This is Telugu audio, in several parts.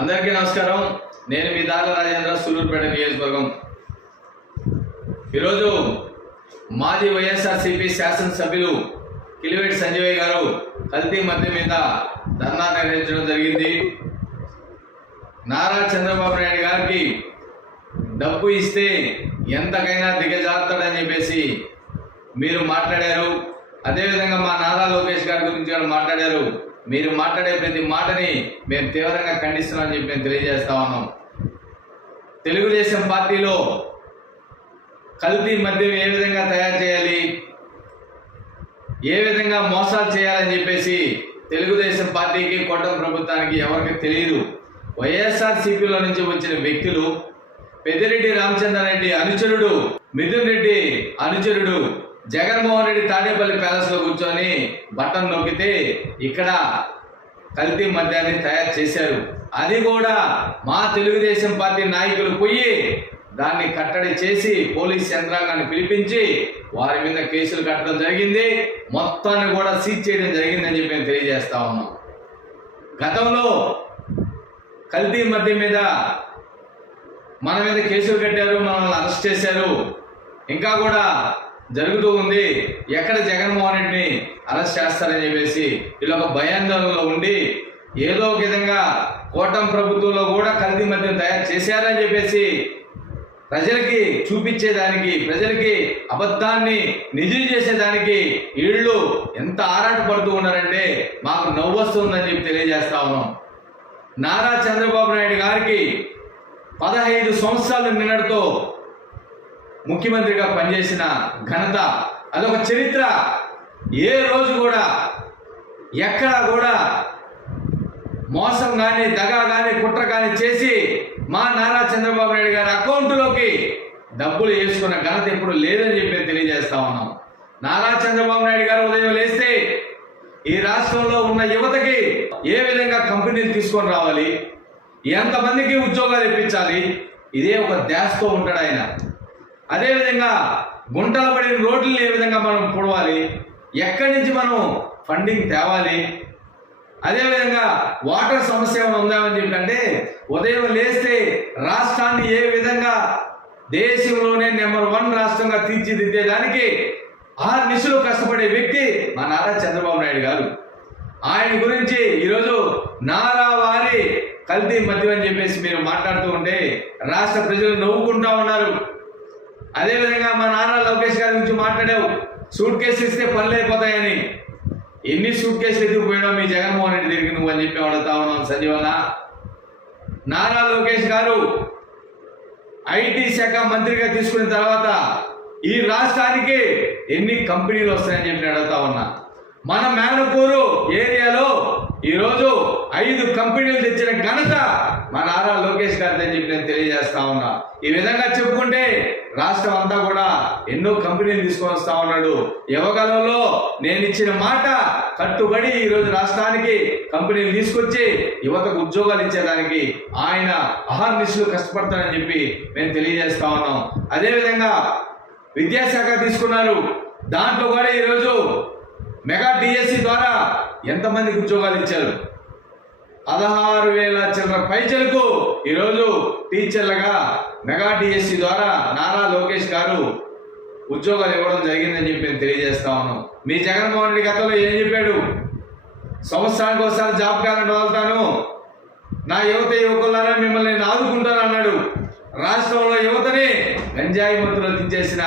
అందరికీ నమస్కారం. నేను మీ దాగ రాజేంద్ర సూలూరుపేట నియోజకవర్గం. ఈరోజు మాజీ వైఎస్ఆర్సీపీ శాసనసభ్యులు కిలివేటి సంజయ్ గారు కల్తీ మధ్య మీద ధర్నా నిర్వహించడం జరిగింది. నారా చంద్రబాబు నాయుడు గారికి డబ్బు ఇస్తే ఎంతకైనా దిగజారుతాడని చెప్పేసి మీరు మాట్లాడారు. అదేవిధంగా మా నారా లోకేష్ గారి గురించి కూడా మాట్లాడారు. మీరు మాట్లాడే ప్రతి మాటని మేము తీవ్రంగా ఖండిస్తున్నామని చెప్పి మేము తెలియజేస్తా ఉన్నాం. తెలుగుదేశం పార్టీలో కల్తీ మద్యం ఏ విధంగా తయారు చేయాలి? ఏ విధంగా మోసాలు చేయాలని చెప్పేసి తెలుగుదేశం పార్టీకి కొట్టం ప్రభుత్వానికి ఎవరికి తెలియదు వైఎస్ఆర్సిపిలో నుంచి వచ్చిన వ్యక్తులు పెద్దిరెడ్డి రామచంద్రారెడ్డి అనుచరుడు మిథున్ రెడ్డి అనుచరుడు జగన్మోహన్ రెడ్డి తాడేపల్లి ప్యాలెస్లో కూర్చొని బటన్ నొక్కితే ఇక్కడ కల్తీ మద్యాన్ని తయారు చేశారు. అది కూడా మా తెలుగుదేశం పార్టీ నాయకులు పోయి దాన్ని కట్టడి చేసి పోలీస్ యంత్రాంగాన్ని పిలిపించి వారి మీద కేసులు కట్టడం జరిగింది. మొత్తాన్ని కూడా సీజ్ చేయడం జరిగిందని చెప్పి మేము తెలియజేస్తా ఉన్నాం. గతంలో కల్తీ మధ్య మీద మన మీద కేసులు కట్టారు మనల్ని అరెస్ట్ చేశారు. ఇంకా కూడా జరుగుతూ ఉంది. ఎక్కడ జగన్మోహన్ రెడ్డిని అరెస్ట్ చేస్తారని చెప్పేసి వీళ్ళ ఒక భయాందోళనలో ఉండి ఏదో ఒక విధంగా కోటం ప్రభుత్వంలో కూడా కల్తీ మద్యం తయారు చేశారని చెప్పేసి ప్రజలకి చూపించేదానికి ప్రజలకి అబద్ధాన్ని నిజం చేసేదానికి వీళ్ళు ఎంత ఆరాట పడుతూ ఉన్నారంటే మాకు నవ్వు వస్తుందని చెప్పి తెలియజేస్తా ఉన్నాం. నారా చంద్రబాబు నాయుడు గారికి పదహైదు సంవత్సరాలు నిన్నటితో ముఖ్యమంత్రిగా పనిచేసిన ఘనత అదొక చరిత్ర. ఏ రోజు కూడా ఎక్కడా కూడా మోసం కానీ దగా కానీ కుట్ర కానీ చేసి మా నారా చంద్రబాబు నాయుడు గారి అకౌంట్లోకి డబ్బులు వేసుకున్న ఘనత ఎప్పుడు లేదని చెప్పి తెలియజేస్తా ఉన్నాం. నారా చంద్రబాబు నాయుడు గారు ఉదయం లేస్తే ఈ రాష్ట్రంలో ఉన్న యువతకి ఏ విధంగా కంపెనీలు తీసుకొని రావాలి? ఎంతమందికి ఉద్యోగాలు ఇప్పించాలి? ఇదే ఒక ధ్యాసతో ఉంటాడు ఆయన. అదేవిధంగా గుంటలు పడిన రోడ్లు ఏ విధంగా మనం పొడవాలి? ఎక్కడి నుంచి మనం ఫండింగ్ తేవాలి? అదేవిధంగా వాటర్ సమస్య ఏమైనా ఉందామని చెప్పంటే ఉదయం లేస్తే రాష్ట్రాన్ని ఏ విధంగా దేశంలోనే నెంబర్ వన్ రాష్ట్రంగా తీర్చిదిద్దేదానికి ఆ నిశలు కష్టపడే వ్యక్తి మా నారా చంద్రబాబు నాయుడు గారు. ఆయన గురించి ఈరోజు నారా వారి కల్తీ మద్యం అని చెప్పేసి మీరు మాట్లాడుతూ ఉంటే రాష్ట్ర ప్రజలు నవ్వుకుంటా ఉన్నారు. అదేవిధంగా మా నారా లోకేష్ గారి గురించి మాట్లాడావు. సూట్ కేసు ఇస్తే పనులు అయిపోతాయని. ఎన్ని సూట్ కేసులు ఎత్తుకుపోయినావు మీ జగన్మోహన్ రెడ్డి దగ్గరికి నువ్వు అని చెప్పి అడుగుతా ఉన్నాం సంజీవన నారా లోకేష్ గారు ఐటీ శాఖ మంత్రిగా తీసుకున్న తర్వాత ఈ రాష్ట్రానికి ఎన్ని కంపెనీలు వస్తాయని చెప్పి అడుగుతా ఉన్నా. మన మేనపూరు ఏరియాలో ఈరోజు ఐదు కంపెనీలు తెచ్చిన ఘనత మా నారా లోకేష్ గారిని అని చెప్పి నేను తెలియజేస్తా ఉన్నా. ఈ విధంగా చెప్పుకుంటే రాష్ట్రం అంతా కూడా ఎన్నో కంపెనీలు తీసుకొని వస్తా ఉన్నాడు. యువకాలంలో నేను ఇచ్చిన మాట కట్టుబడి ఈరోజు రాష్ట్రానికి కంపెనీలు తీసుకొచ్చి యువతకు ఉద్యోగాలు ఇచ్చేదానికి ఆయన అహర్నిశలు కష్టపడతానని చెప్పి మేము తెలియజేస్తా ఉన్నాం. అదేవిధంగా విద్యాశాఖ తీసుకున్నారు. దాంట్లో కూడా ఈరోజు మెగా డిఎస్సి ద్వారా ఎంతమందికి ఉద్యోగాలు ఇచ్చారు? పదహారు వేల చిల్లర పైచలకు ఈరోజు టీచర్లుగా మెగా టీఎస్సీ ద్వారా నారా లోకేష్ గారు ఉద్యోగాలు ఇవ్వడం జరిగిందని చెప్పి నేను తెలియజేస్తా ఉన్నాను. మీ జగన్మోహన్ రెడ్డి గతంలో ఏం చెప్పాడు? సంవత్సరానికి ఒకసారి జాబ్ క్యాలెండర్ వదులుతాను నా యువత యువకులారా మిమ్మల్ని నేను ఆదుకుంటాను అన్నాడు. రాష్ట్రంలో యువతని గంజాయి మంత్రులు తీసేసిన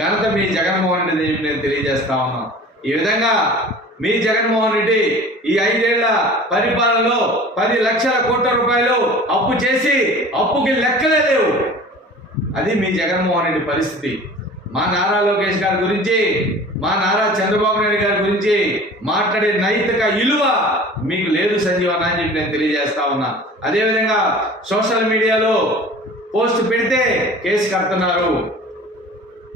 ఘనత మీ జగన్మోహన్ రెడ్డి చెప్పి నేను తెలియజేస్తా ఉన్నాను. ఈ విధంగా మీ జగన్మోహన్ రెడ్డి ఈ ఐదేళ్ళ పరిపాలనలో పది లక్షల కోట్ల రూపాయలు అప్పు చేసి అప్పుకి లెక్కలే లేవు. అది మీ జగన్మోహన్ రెడ్డి పరిస్థితి. మా నారా లోకేష్ గారి గురించి మా నారా చంద్రబాబు నాయుడు గారి గురించి మాట్లాడే నైతిక విలువ మీకు లేదు సంజీవన అని చెప్పి నేను తెలియజేస్తా ఉన్నా. అదేవిధంగా సోషల్ మీడియాలో పోస్ట్ పెడితే కేసు కడుతున్నారు.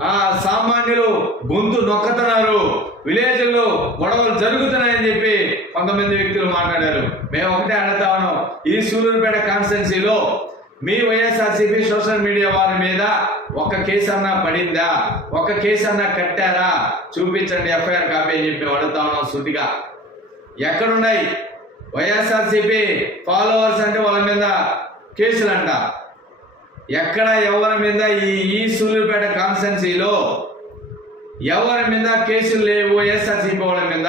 ఆ సామాన్యులు గొంతు నొక్కుతున్నారు. విలేజ్లో గొడవలు జరుగుతున్నాయని చెప్పి కొంతమంది వ్యక్తులు మాట్లాడారు. మేము ఒకటే అడుగుతా ఉన్నాం. ఈ సూలూరుపేట కాన్స్టిట్యున్సీలో మీ వైఎస్ఆర్సీపీ సోషల్ మీడియా వారి మీద ఒక కేసు అన్నా పడిందా? ఒక కేసు అన్నా కట్టారా? చూపించండి ఎఫ్ఐఆర్ కాపీ అని చెప్పి అడుగుతా ఉన్నాం శుద్ధిగా ఎక్కడున్నాయి? వైఎస్ఆర్సీపీ ఫాలోవర్స్ అంటే వాళ్ళ మీద కేసులంట. ఎక్కడ ఎవరి మీద ఈ ఈ సూళ్ళూరుపేట కాన్స్టెన్సీలో ఎవరి మీద కేసులు లేవు ఎస్ఆర్సీపీ వాళ్ళ మీద.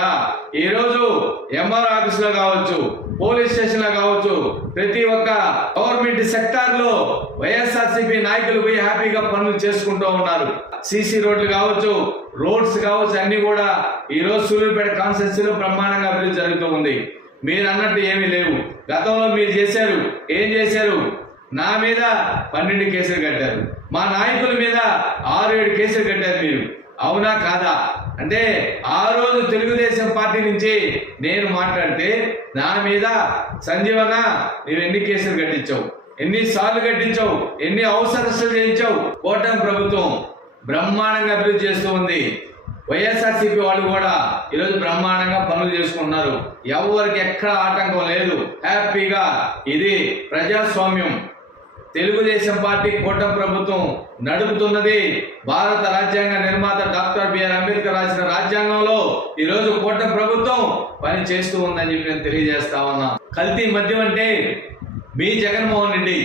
ఈరోజు ఎంఆర్ ఆఫీస్లో కావచ్చు పోలీస్ స్టేషన్లో కావచ్చు ప్రతి ఒక్క గవర్నమెంట్ సెక్టార్లో వైఎస్ఆర్సీపీ నాయకులు పోయి హ్యాపీగా పనులు చేసుకుంటూ ఉన్నారు. సీసీ రోడ్లు కావచ్చు రోడ్స్ కావచ్చు అన్ని కూడా ఈరోజు సూర్యుపేట కాన్స్టెన్సీలో బ్రహ్మాండంగా అభివృద్ధి జరుగుతూ ఉంది. మీరు అన్నట్టు ఏమీ లేవు. గతంలో మీరు చేశారు ఏం చేశారు? నా మీద పన్నెండు కేసులు కట్టారు. మా నాయకుల మీద ఆరు ఏడు కేసులు కట్టారు మీరు. అవునా కాదా? అంటే ఆ రోజు తెలుగుదేశం పార్టీ నుంచి నేను మాట్లాడితే నా మీద సంజీవన నువ్వు ఎన్ని కేసులు కట్టించావు? ఎన్ని సార్లు కట్టించావు? ఎన్ని అవసరస్తులు చేయించావు? కోటం ప్రభుత్వం బ్రహ్మాండంగా అభివృద్ధి చేస్తూ ఉంది. వైఎస్ఆర్సీపీ వాళ్ళు కూడా ఈరోజు బ్రహ్మాండంగా పనులు చేసుకుంటున్నారు. ఎవరికి ఎక్కడ ఆటంకం లేదు. హ్యాపీగా ఇది ప్రజాస్వామ్యం. తెలుగుదేశం పార్టీ కూటమి ప్రభుత్వం నడుపుతున్నది భారత రాజ్యాంగ నిర్మాత డాక్టర్ బిఆర్ అంబేద్కర్ రాసిన రాజ్యాంగంలో ఈరోజు కూటమి ప్రభుత్వం పని చేస్తూ ఉందని చెప్పి నేను తెలియజేస్తా ఉన్నా. కల్తీ మద్యం అంటే మీ జగన్మోహన్ రెడ్డి.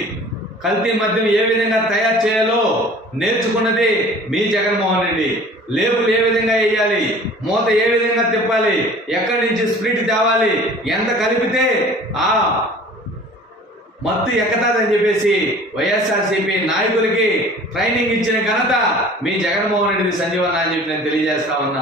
కల్తీ మద్యం ఏ విధంగా తయారు చేయాలో నేర్చుకున్నది మీ జగన్మోహన్ రెడ్డి. లేబుల్ ఏ విధంగా వేయాలి? మూత ఏ విధంగా తిప్పాలి? ఎక్కడి నుంచి స్ప్రిట్ తేవాలి? ఎంత కలిపితే ఆ మత్తు ఎక్కతాదని చెప్పేసి వైఎస్ఆర్సీపీ నాయకులకి ట్రైనింగ్ ఇచ్చిన ఘనత మీ జగన్మోహన్ రెడ్డి సంజీవన్న అని చెప్పి నేను తెలియజేస్తా ఉన్నా.